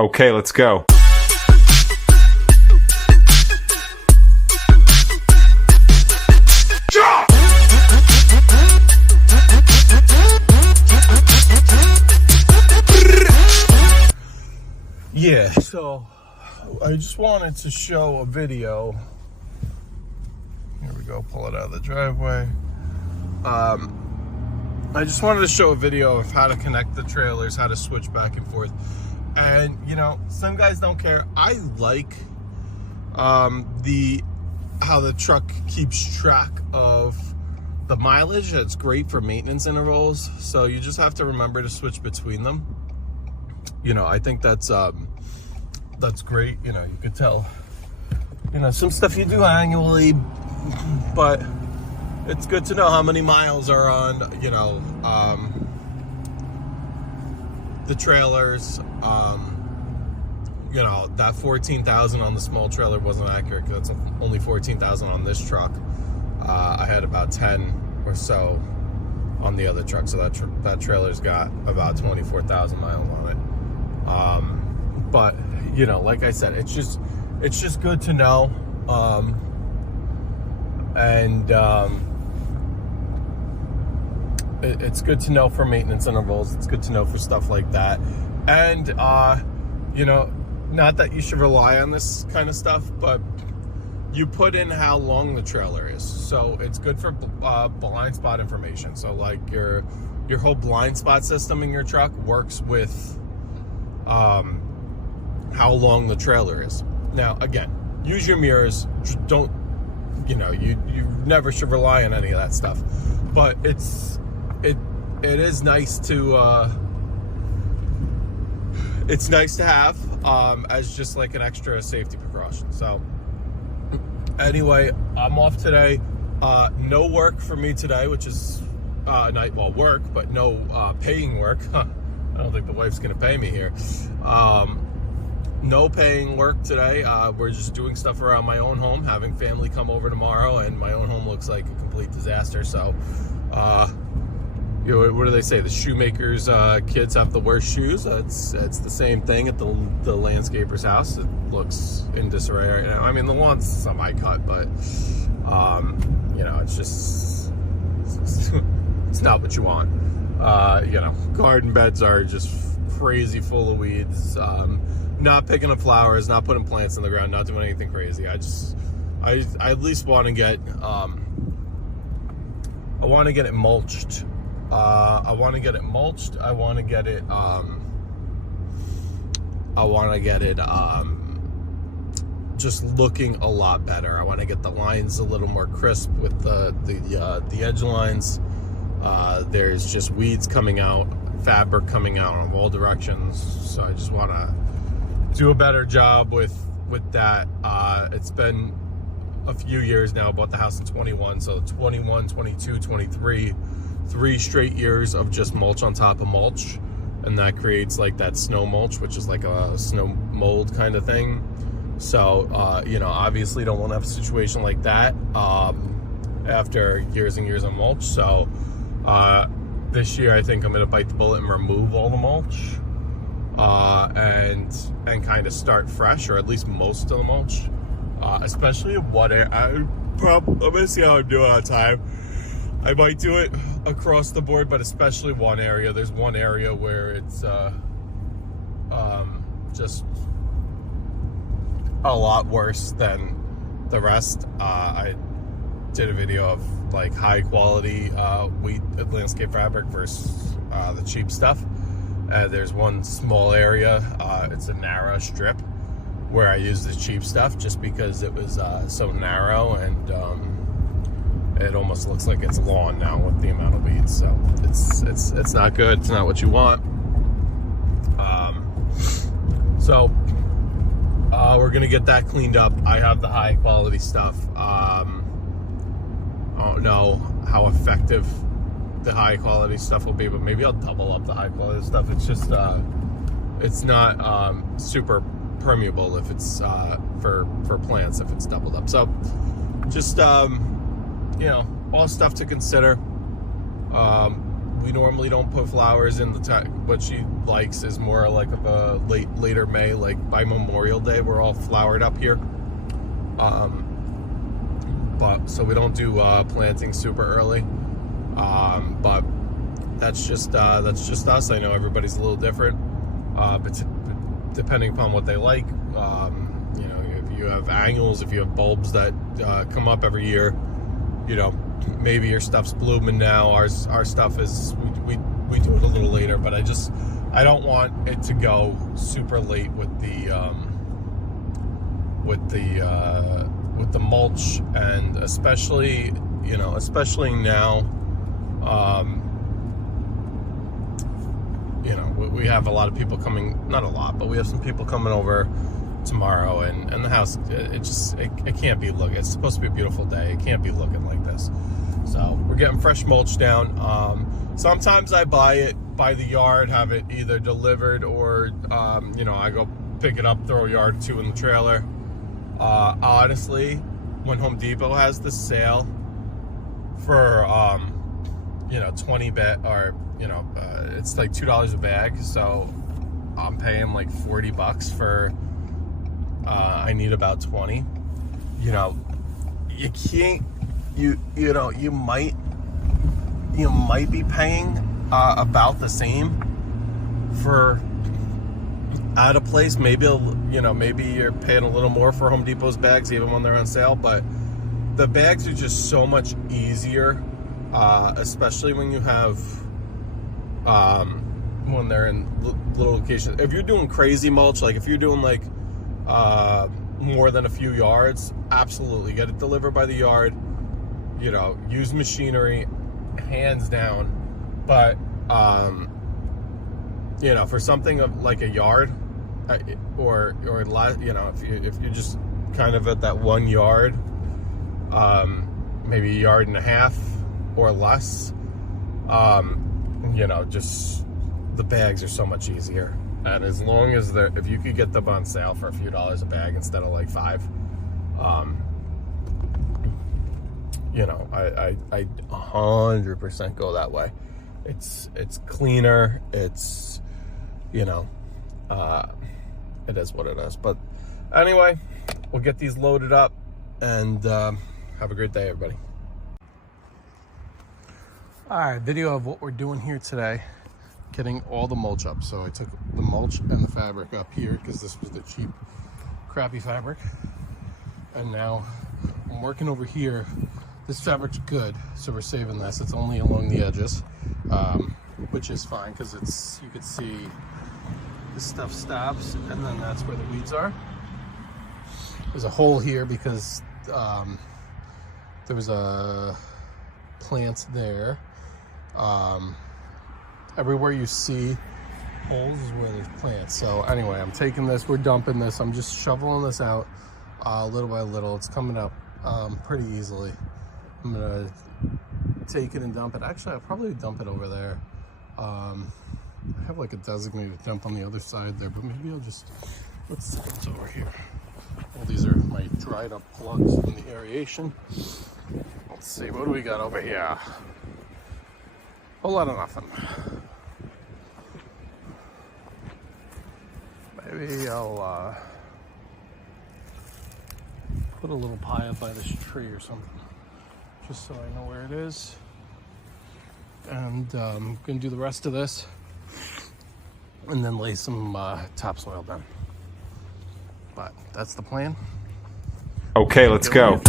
Okay, let's go. Yeah, so I just wanted to show a video. Here we go, pull it out of the driveway. I just wanted to show a video of how to connect the trailers, how to switch back and forth. And you know, some guys don't care. I like how the truck keeps track of the mileage. It's great for maintenance intervals. So you just have to remember to switch between them. You know, I think that's great. You know, you could tell, you know, some stuff you do annually, but it's good to know how many miles are on, you know, the trailers. You know, that 14,000 on the small trailer wasn't accurate because it's only 14,000 on this truck. I had about 10 or so on the other truck, so that trailer's got about 24,000 miles on it. But you know, like I said, it's just good to know. It's good to know for maintenance intervals. It's good to know for stuff like that. And you know, not that you should rely on this kind of stuff, but you put in how long the trailer is. So it's good for blind spot information. So like your whole blind spot system in your truck works with how long the trailer is. Now, again, use your mirrors. Don't, you know, you never should rely on any of that stuff. But it is nice to it's nice to have as just like an extra safety precaution. So anyway, I'm off today. No work for me today, which is work, but no paying work. I don't think the wife's gonna pay me here. No paying work today. We're just doing stuff around my own home, having family come over tomorrow, and my own home looks like a complete disaster. So you know, what do they say? The shoemaker's kids have the worst shoes. It's the same thing at the landscaper's house. It looks in disarray right now. I mean, the lawn's semi-cut, but you know, it's just it's not what you want. You know, garden beds are just crazy full of weeds. Not picking up flowers, not putting plants in the ground, not doing anything crazy. I at least want to get I want to get it mulched. I want to get it mulched. I want to get it just looking a lot better. I want to get the lines a little more crisp with the edge lines. There's just weeds coming out, fabric coming out in all directions. So I just want to do a better job with that. It's been a few years now. I bought the house in 21, so 21, 22, 23, 3 straight years of just mulch on top of mulch, and that creates like that snow mulch, which is like a snow mold kind of thing. So you know, obviously don't want to have a situation like that after years and years of mulch. So this year I think I'm gonna bite the bullet and remove all the mulch and kind of start fresh, or at least most of the mulch, especially what I'm gonna see how I'm doing on time. I might do it across the board, but especially one area. There's one area where it's just a lot worse than the rest. I did a video of like high quality wheat landscape fabric versus the cheap stuff. There's one small area, it's a narrow strip, where I used the cheap stuff just because it was so narrow, and it almost looks like it's lawn now with the amount of weeds. So it's not good. It's not what you want. So we're gonna get that cleaned up. I have the high quality stuff. I don't know how effective the high quality stuff will be, but maybe I'll double up the high quality stuff. It's just it's not super permeable if it's for plants if it's doubled up. So just you know, all stuff to consider. we normally don't put flowers in the time. What she likes is more like of a later May, like by Memorial Day. We're all flowered up here. But so we don't do planting super early. But that's just us. I know everybody's a little different, but depending upon what they like, you know, if you have annuals, if you have bulbs that come up every year, you know, maybe your stuff's blooming now. Our stuff is we do it a little later, but I don't want it to go super late with the mulch, and especially now. You know, we have a lot of people coming, not a lot, but we have some people coming over tomorrow, and the house, it can't be looking, it's supposed to be a beautiful day, it can't be looking like this. So we're getting fresh mulch down. Sometimes I buy it by the yard, have it either delivered, or you know, I go pick it up, throw a yard or two in the trailer. Honestly, when Home Depot has the sale for you know, 20 bag, or you know, it's like $2 a bag, so I'm paying like $40 for I need about 20. You know, you can't, you know, you might be paying about the same for at a place. Maybe, you know, maybe you're paying a little more for Home Depot's bags even when they're on sale, but the bags are just so much easier, especially when you have when they're in little locations. If you're doing crazy mulch, like if you're doing like more than a few yards, absolutely get it delivered by the yard. You know, use machinery, hands down. But you know, for something of like a yard, or you know, if you're just kind of at that 1 yard, maybe a yard and a half or less, you know, just the bags are so much easier. And as long as if you could get them on sale for a few dollars a bag instead of like $5, you know, I 100% go that way. It's cleaner. It's, you know, it is what it is. But anyway, we'll get these loaded up, and have a great day, everybody. All right, video of what we're doing here today, getting all the mulch up. So I took the mulch and the fabric up here because this was the cheap, crappy fabric. And now I'm working over here. This fabric's good, so we're saving this. It's only along the edges, which is fine because you can see this stuff stops, and then that's where the weeds are. There's a hole here because there was a plant there. Everywhere you see holes is where there's plants. So anyway, I'm taking this, we're dumping this. I'm just shoveling this out little by little. It's coming up pretty easily. I'm gonna take it and dump it. Actually, I'll probably dump it over there. I have like a designated dump on the other side there, but maybe I'll just, let's take this over here. Well, these are my dried up plugs from the aeration. Let's see, what do we got over here? Whole lot of nothing. Maybe I'll put a little pie up by this tree or something, just so I know where it is. And I'm gonna do the rest of this and then lay some topsoil down. But that's the plan. Okay, let's go.